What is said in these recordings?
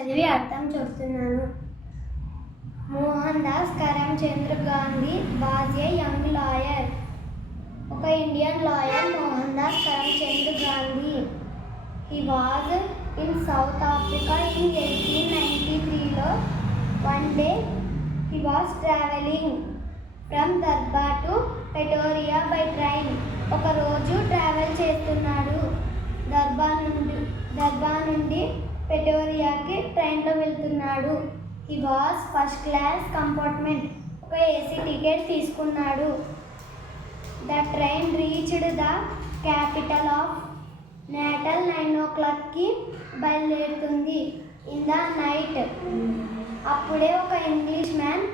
చదివి అర్థం చెప్తున్నాను. Mohandas Karamchand Gandhi was a young lawyer. ఒక Indian lawyer Mohandas Karamchand Gandhi. He was in South Africa in 1893లో. One day he was travelling from Durban to Pretoria by train. ఒకరోజు travel చేస్తున్నాడు. Durban నుండి ప్రెటోరియాకి ట్రైన్లో వెళ్తున్నాడు. He was first class compartment. ఒక AC ticket తీసుకున్నాడు. The train reached the capital of Natal 9 o'clockకి బయలుదేరుతుంది. In the night. అప్పుడే ఒక ఇంగ్లీష్ మ్యాన్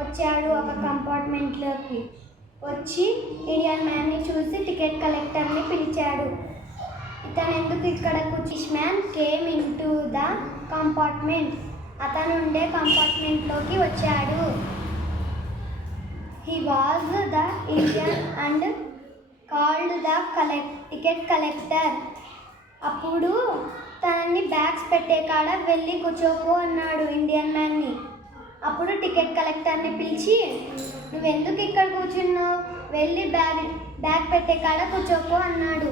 వచ్చాడు ఒక కంపార్ట్మెంట్లోకి. వచ్చి ఇండియన్ మ్యాన్ని చూసి టికెట్ కలెక్టర్ని పిలిచాడు. ఇతను ఎందుకు ఇక్కడ English man came in to the compartment. అతను ఉండే కంపార్ట్మెంట్లోకి వచ్చాడు. He was the Indian and called the ticket collector. అప్పుడు తనని బ్యాగ్స్ పెట్టే కాడ వెళ్ళి కూర్చోపో అన్నాడు ఇండియన్ మ్యాన్ని. అప్పుడు టికెట్ కలెక్టర్ని పిలిచి, నువ్వెందుకు ఇక్కడ కూర్చున్నావు, వెళ్ళి బ్యాగ్ పెట్టే కాడ కూర్చోపో అన్నాడు.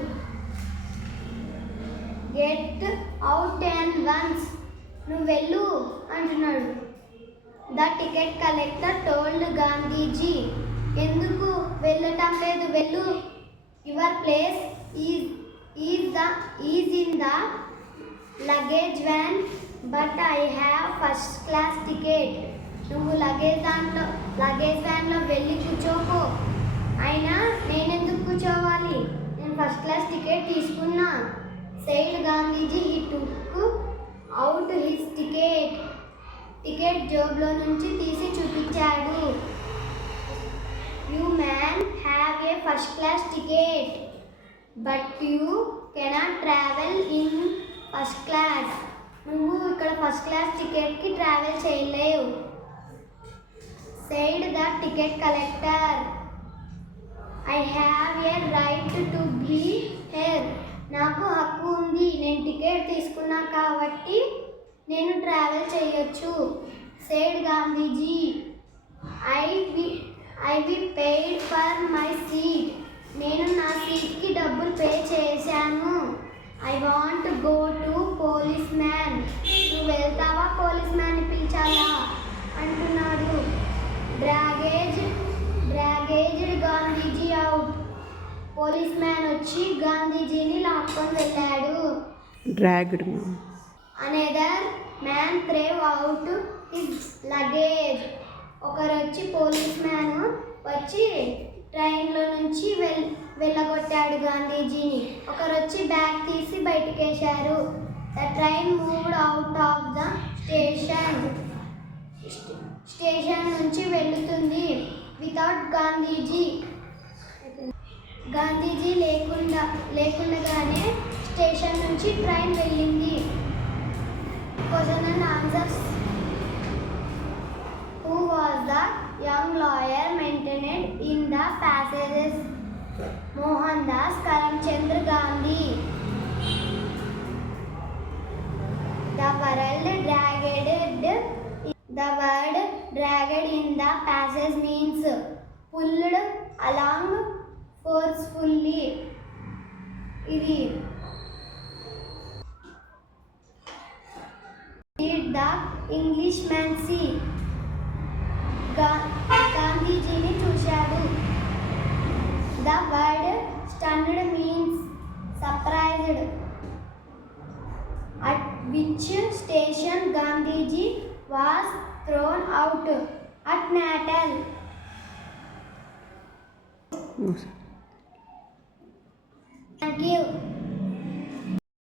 Get out and once. నువ్వు వెళ్ళు అంటున్నాడు. The ticket collector told Gandhiji, ఎందుకు వెళ్ళటం లేదు, వెళ్ళు. Your place is in the luggage van but I have first class ticket. నువ్వు లగేజ్ వ్యాన్లో వెళ్ళి కూర్చోపో. అయినా నేనెందుకు కూర్చోవాలి, నేను ఫస్ట్ క్లాస్ టికెట్ తీసుకున్నా. Said Gandhiji. He took out his ticket జోబులో నుంచి తీసి చూపించాడు. You man have a first class ticket but you cannot travel in first class. నువ్వు ఇక్కడ ఫస్ట్ క్లాస్ టికెట్కి ట్రావెల్ చేయలేవు. Said the ticket collector. I have a right to be here. నాకు హక్కు ఉంది, నేను టికెట్ తీసుకున్నా కాబట్టి నేను ట్రావెల్ చేయొచ్చు. Said Gandhiji. I be paid for my seat. నేను నా సీట్కి డబ్బులు పే చేశాను. I want go to police man. నువ్వు వెళ్తావా, పోలీస్ మ్యాన్ని పిలిచాలా అంటున్నాడు. Dragged Gandhiji out. Police man వచ్చి గాంధీజీని లాక్కొని వెళ్ళాడు. Dragged. Another man threw out his luggage. ఒకరొచ్చి పోలీస్ మ్యాన్ వచ్చి ట్రైన్లో నుంచి వెళ్ళగొట్టాడు గాంధీజీని. ఒకరొచ్చి బ్యాగ్ తీసి బయటకేశారు. The train moved out of the station నుంచి వెళుతుంది. వితౌట్ గాంధీజీ లేకుండానే స్టేషన్ నుంచి ట్రైన్ వెళ్ళింది. Question and answers. Who was the young lawyer maintained in the passages? Mohan Das Karamchand Gandhi. The word dragged in the passage means pulled along forcefully. ఇది did the Englishman see? గాంధీజీని చూశాడు. The word stunned means surprised. At which station Gandhiji was thrown out? At Natal. Thank you.